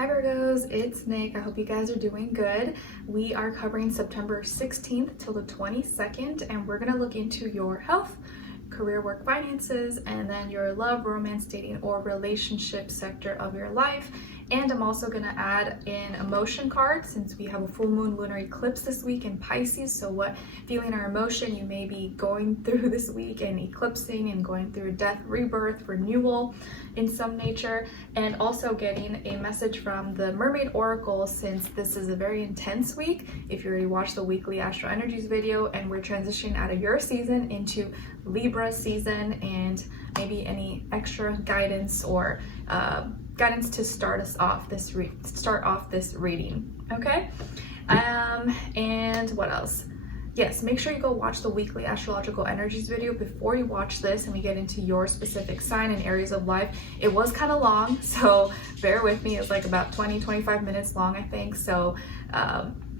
Hi Virgos, it's Nick. I hope you guys are doing good. We are covering September 16th till the 22nd, and we're going to look into your health, career, work, finances, and then your love, romance, dating, or relationship sector of your life. And I'm also going to add in emotion card since we have a full moon lunar eclipse this week in Pisces. So what feeling or emotion you may be going through this week and eclipsing and going through death, rebirth, renewal in some nature. And also getting a message from the Mermaid Oracle since this is a very intense week. If you already watched the weekly Astro Energies video, and we're transitioning out of your season into Libra season, and maybe any extra guidance or guidance to start off this reading. Okay, and what else? Yes, make sure you go watch the weekly astrological energies video before you watch this and we get into your specific sign and areas of life. It was kind of long, so bear with me. It's like about 20-25 minutes long, I think. So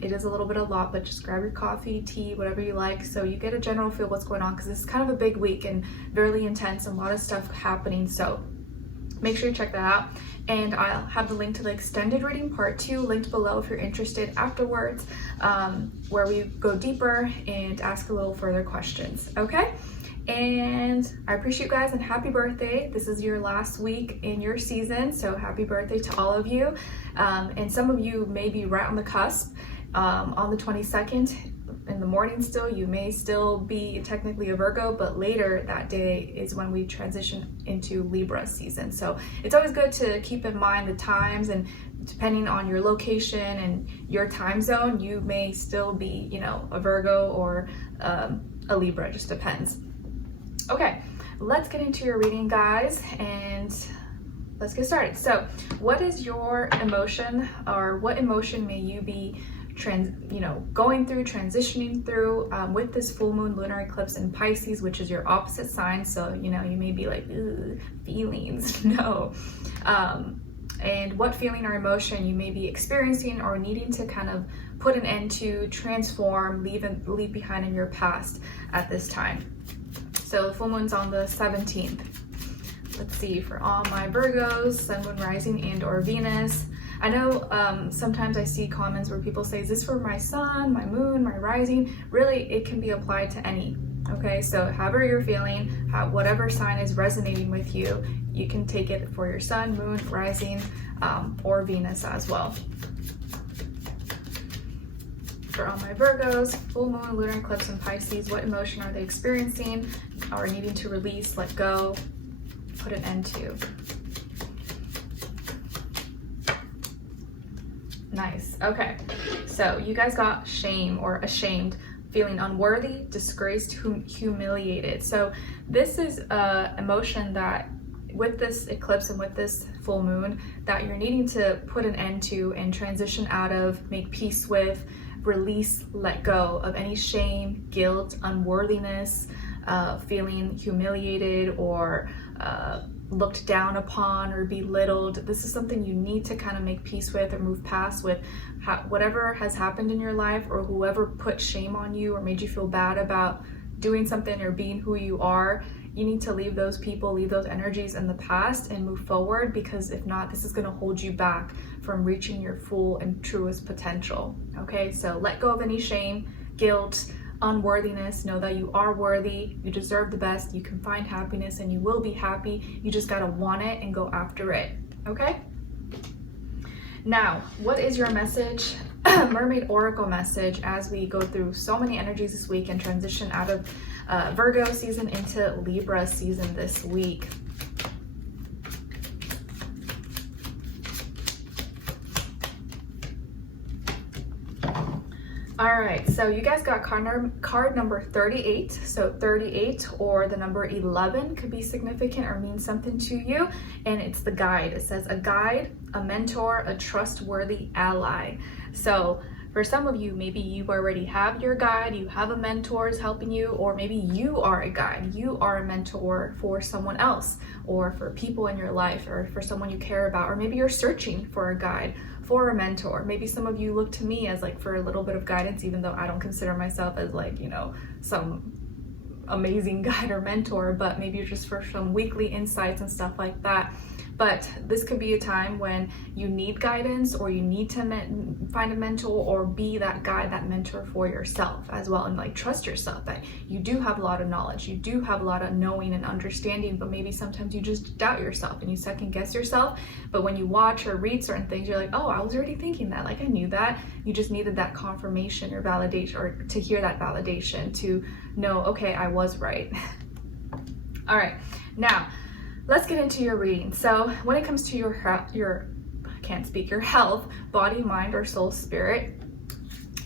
it is a little bit a lot, but just grab your coffee, tea, whatever you like, so you get a general feel what's going on, because this is kind of a big week and very intense and a lot of stuff happening. So make sure you check that out. And I'll have the link to the extended reading part 2 linked below if you're interested afterwards, where we go deeper and ask a little further questions. Okay? And I appreciate you guys and happy birthday. This is your last week in your season, so happy birthday to all of you. And some of you may be right on the cusp. On the 22nd in the morning still, you may still be technically a Virgo, but later that day is when we transition into Libra season. So it's always good to keep in mind the times, and depending on your location and your time zone, you may still be, you know, a Virgo or a Libra, it just depends. Okay, let's get into your reading, guys, and let's get started. So what is your emotion, or what emotion may you be going through, transitioning through with this full moon lunar eclipse in Pisces, which is your opposite sign? So, you know, you may be like, feelings, no. And what feeling or emotion you may be experiencing or needing to kind of put an end to, transform, leave behind in your past at this time. So the full moon's on the 17th. Let's see, for all my Virgos, Sun, Moon, Rising, and or Venus. I know sometimes I see comments where people say, is this for my Sun, my Moon, my Rising? Really, it can be applied to any. Okay, so however you're feeling, whatever sign is resonating with you, you can take it for your Sun, Moon, Rising, or Venus as well. For all my Virgos, full moon, lunar eclipse in Pisces, what emotion are they experiencing or needing to release, let go, put an end to? Nice. Okay, so you guys got shame or ashamed, feeling unworthy, disgraced, humiliated. So this is a emotion that with this eclipse and with this full moon that you're needing to put an end to and transition out of, make peace with, release, let go of any shame, guilt, unworthiness, feeling humiliated or looked down upon or belittled. This is something you need to kind of make peace with or move past with whatever has happened in your life, or whoever put shame on you or made you feel bad about doing something or being who you are. You need to leave those people, leave those energies in the past and move forward, because if not, this is going to hold you back from reaching your full and truest potential. Okay, so let go of any shame, guilt, unworthiness. Know that you are worthy, you deserve the best, you can find happiness, and you will be happy. You just gotta want it and go after it. Okay, now what is your message, Mermaid Oracle message, as we go through so many energies this week and transition out of Virgo season into Libra season this week? All right, so you guys got card number 38. So 38 or the number 11 could be significant or mean something to you. And it's the guide. It says a guide, a mentor, a trustworthy ally. So for some of you, maybe you already have your guide, you have a mentor is helping you, or maybe you are a guide, you are a mentor for someone else, or for people in your life, or for someone you care about, or maybe you're searching for a guide, for a mentor. Maybe some of you look to me as like for a little bit of guidance, even though I don't consider myself as like, you know, some amazing guide or mentor, but maybe just for some weekly insights and stuff like that. But this could be a time when you need guidance, or you need to find a mentor, or be that guide, that mentor for yourself as well, and like trust yourself that you do have a lot of knowledge, you do have a lot of knowing and understanding, but maybe sometimes you just doubt yourself and you second guess yourself. But when you watch or read certain things, you're like, oh, I was already thinking that, like I knew that. You just needed that confirmation or validation, or to hear that validation to know, okay, I was right. All right, now let's get into your reading. So when it comes to your health, body, mind, or soul, spirit,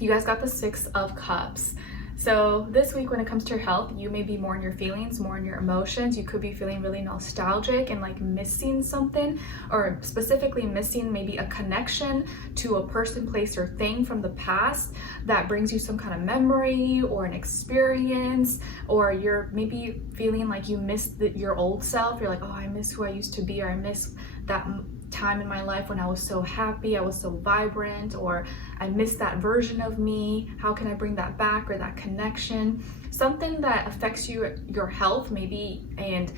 you guys got the 6 of Cups. So this week, when it comes to your health, you may be more in your feelings, more in your emotions. You could be feeling really nostalgic and like missing something, or specifically missing maybe a connection to a person, place, or thing from the past that brings you some kind of memory or an experience, or you're maybe feeling like you miss your old self. You're like, oh, I miss who I used to be, or I miss that time in my life when I was so happy, I was so vibrant, or I miss that version of me. How can I bring that back, or that connection? Something that affects your health, maybe, and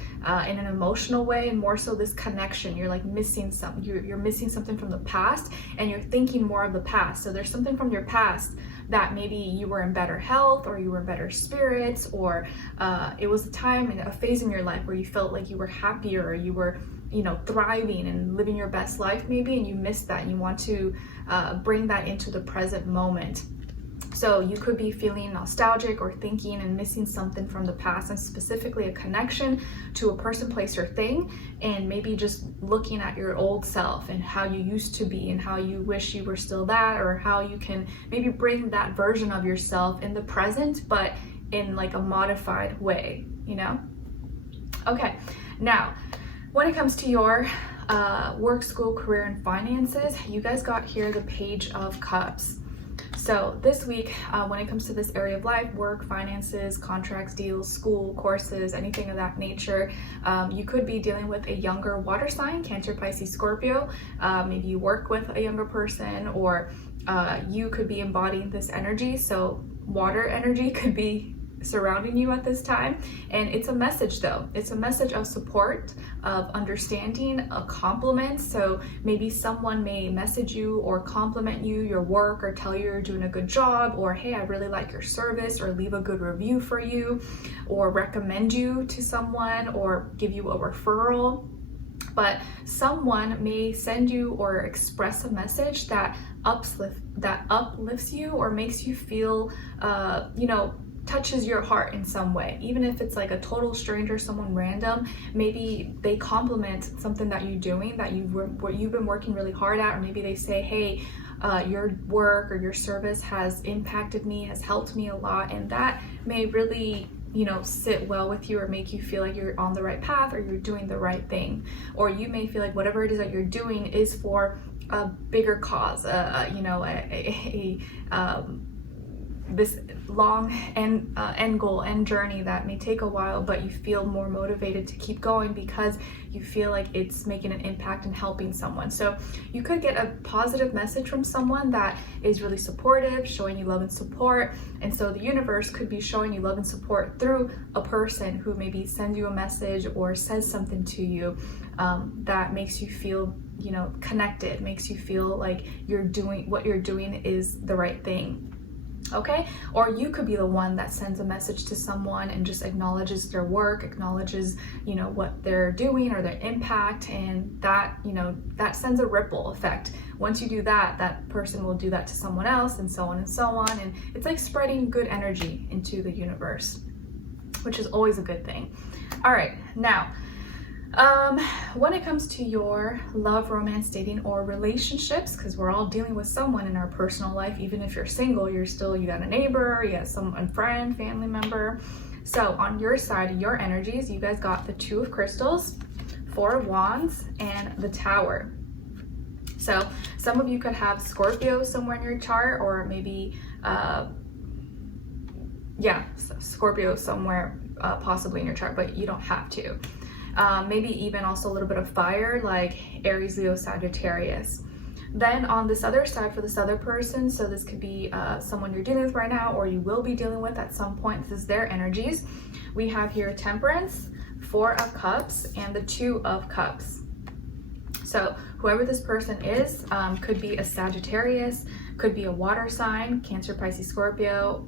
in an emotional way, and more so this connection. You're like missing something. You're missing something from the past, and you're thinking more of the past. So there's something from your past that maybe you were in better health, or you were in better spirits, or it was a time and a phase in your life where you felt like you were happier, or you were, you know, thriving and living your best life maybe, and you missed that, and you want to bring that into the present moment. So you could be feeling nostalgic or thinking and missing something from the past, and specifically a connection to a person, place, or thing, and maybe just looking at your old self and how you used to be and how you wish you were still that, or how you can maybe bring that version of yourself in the present, but in like a modified way, you know? Okay, now, when it comes to your work, school, career, and finances, you guys got here the Page of Cups. So this week, when it comes to this area of life, work, finances, contracts, deals, school, courses, anything of that nature, you could be dealing with a younger water sign, Cancer, Pisces, Scorpio. Maybe you work with a younger person, or you could be embodying this energy. So water energy could be surrounding you at this time, and it's a message though. It's a message of support, of understanding, a compliment. So maybe someone may message you or compliment you, your work, or tell you you're doing a good job, or hey, I really like your service, or leave a good review for you, or recommend you to someone, or give you a referral. But someone may send you or express a message that uplifts you, or makes you feel you know, touches your heart in some way. Even if it's like a total stranger, someone random, maybe they compliment something that you're doing, that you've been working really hard at, or maybe they say, hey, your work or your service has impacted me, has helped me a lot, and that may really, you know, sit well with you, or make you feel like you're on the right path, or you're doing the right thing. Or you may feel like whatever it is that you're doing is for a bigger cause, you know, this long end goal, end journey that may take a while, but you feel more motivated to keep going because you feel like it's making an impact and helping someone. So you could get a positive message from someone that is really supportive, showing you love and support. And so the universe could be showing you love and support through a person who maybe sends you a message or says something to you that makes you feel, you know, connected, makes you feel like what you're doing is the right thing. Okay, or you could be the one that sends a message to someone and just acknowledges their work, acknowledges, you know, what they're doing or their impact, and that, you know, that sends a ripple effect. Once you do that, that person will do that to someone else, and so on and so on, and it's like spreading good energy into the universe, which is always a good thing. All right, now, when it comes to your love, romance, dating, or relationships, because we're all dealing with someone in our personal life, even if you're single, you got a neighbor, you got a friend, family member. So on your side, your energies, you guys got the 2 of Crystals, 4 of Wands, and the Tower. So some of you could have Scorpio somewhere in your chart, or maybe, Scorpio somewhere possibly in your chart, but you don't have to. Maybe even also a little bit of fire, like Aries, Leo, Sagittarius. Then on this other side, for this other person, so this could be someone you're dealing with right now, or you will be dealing with at some point. This is their energies. We have here Temperance, 4 of Cups, and the 2 of Cups. So whoever this person is could be a Sagittarius, could be a water sign, Cancer, Pisces, Scorpio,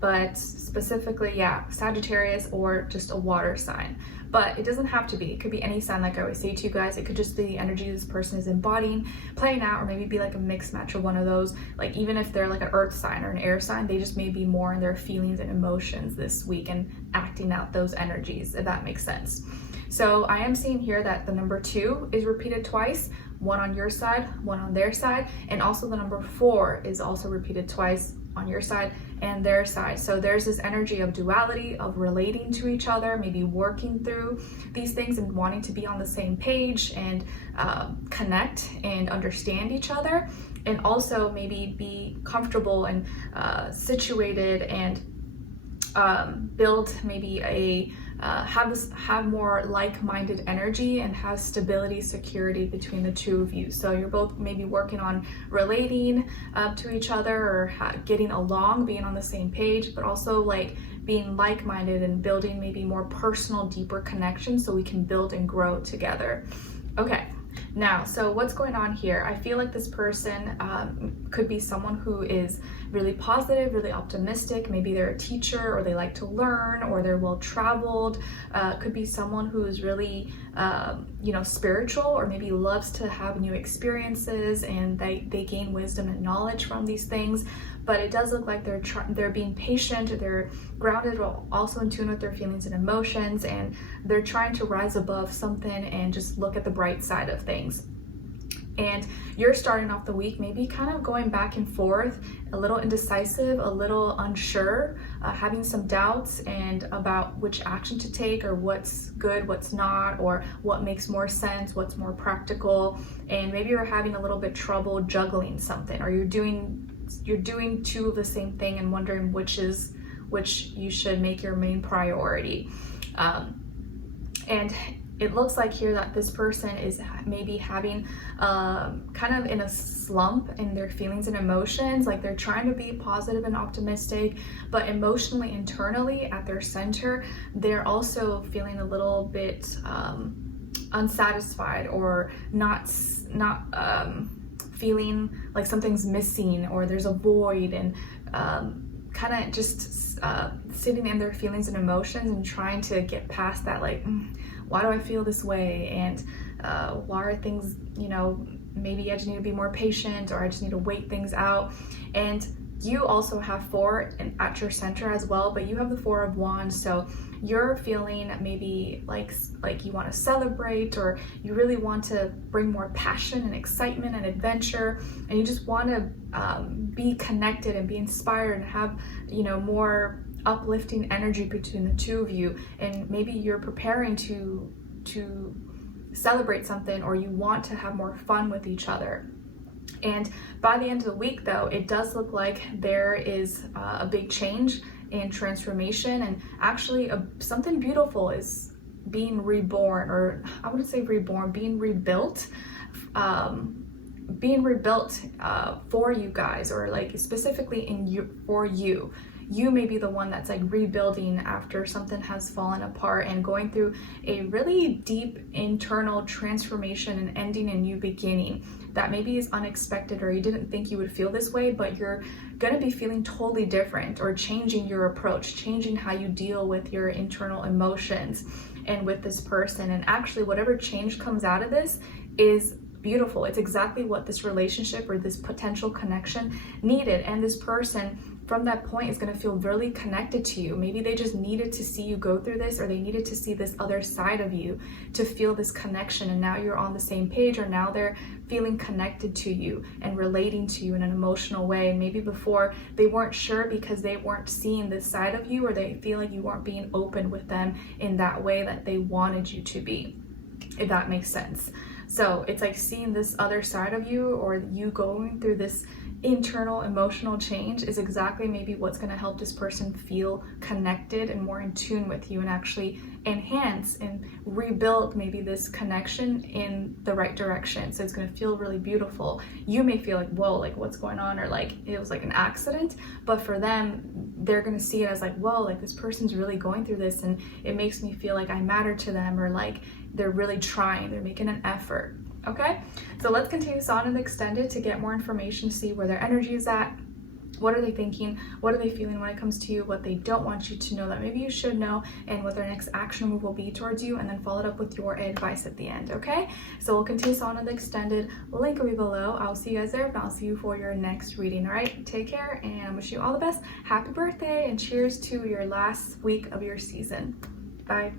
but specifically, yeah, Sagittarius or just a water sign. But it doesn't have to be. It could be any sign, like I always say to you guys. It could just be the energy this person is embodying, playing out, or maybe be like a mixed match of one of those. Like even if they're like an earth sign or an air sign, they just may be more in their feelings and emotions this week and acting out those energies, if that makes sense. So I am seeing here that the number 2 is repeated twice, one on your side, one on their side, and also the number 4 is also repeated twice on your side and their side. So there's this energy of duality, of relating to each other, maybe working through these things and wanting to be on the same page and connect and understand each other, and also maybe be comfortable and situated and build maybe a have more like-minded energy and have stability, security between the two of you. So you're both maybe working on relating to each other, or getting along, being on the same page, but also like being like-minded and building maybe more personal, deeper connections so we can build and grow together. Okay. Now, so what's going on here? I feel like this person could be someone who is really positive, really optimistic. Maybe they're a teacher, or they like to learn, or they're well-traveled. Could be someone who is really, spiritual, or maybe loves to have new experiences, and they gain wisdom and knowledge from these things. But it does look like they're being patient, they're grounded, also in tune with their feelings and emotions, and they're trying to rise above something and just look at the bright side of things. And you're starting off the week maybe kind of going back and forth, a little indecisive, a little unsure, having some doubts and about which action to take, or what's good, what's not, or what makes more sense, what's more practical. And maybe you're having a little bit trouble juggling something, or you're doing 2 of the same thing and wondering which you should make your main priority. And it looks like here that this person is maybe having kind of in a slump in their feelings and emotions. Like they're trying to be positive and optimistic, but emotionally, internally at their center, they're also feeling a little bit unsatisfied, or not feeling like something's missing, or there's a void, and kind of just sitting in their feelings and emotions and trying to get past that, like, why do I feel this way, and why are things, maybe I just need to be more patient, or I just need to wait things out. And you also have 4 at your center as well, but you have the 4 of Wands, so you're feeling maybe like you want to celebrate, or you really want to bring more passion and excitement and adventure, and you just want to be connected and be inspired and have more uplifting energy between the two of you. And maybe you're preparing to celebrate something, or you want to have more fun with each other. And by the end of the week, though, it does look like there is a big change and transformation, and actually something beautiful is being reborn, or I wouldn't say reborn, being rebuilt for you guys, or like specifically for you. You may be the one that's like rebuilding after something has fallen apart, and going through a really deep internal transformation and ending a new beginning that maybe is unexpected, or you didn't think you would feel this way, but you're going to be feeling totally different, or changing your approach, changing how you deal with your internal emotions and with this person. And actually, whatever change comes out of this is beautiful. It's exactly what this relationship or this potential connection needed. And this person from that point is going to feel really connected to you. Maybe they just needed to see you go through this, or they needed to see this other side of you to feel this connection. And now you're on the same page, or now they're feeling connected to you and relating to you in an emotional way. And maybe before they weren't sure because they weren't seeing this side of you, or they feel like you weren't being open with them in that way that they wanted you to be, if that makes sense. So it's like seeing this other side of you, or you going through this internal emotional change, is exactly maybe what's going to help this person feel connected and more in tune with you, and actually enhance and rebuild maybe this connection in the right direction. So it's going to feel really beautiful. You may feel like, whoa, like what's going on, or like it was like an accident, but for them, they're going to see it as like, whoa, like this person's really going through this, and it makes me feel like I matter to them, or like they're really trying, they're making an effort. Okay, so let's continue this on in the extended to get more information, to see where their energy is at. What are they thinking? What are they feeling when it comes to you? What they don't want you to know that maybe you should know, and what their next action move will be towards you, and then follow it up with your advice at the end, okay? So we'll continue on in the extended. Link will be below. I'll see you guys there, and I'll see you for your next reading, all right? Take care, and I wish you all the best. Happy birthday, and cheers to your last week of your season. Bye.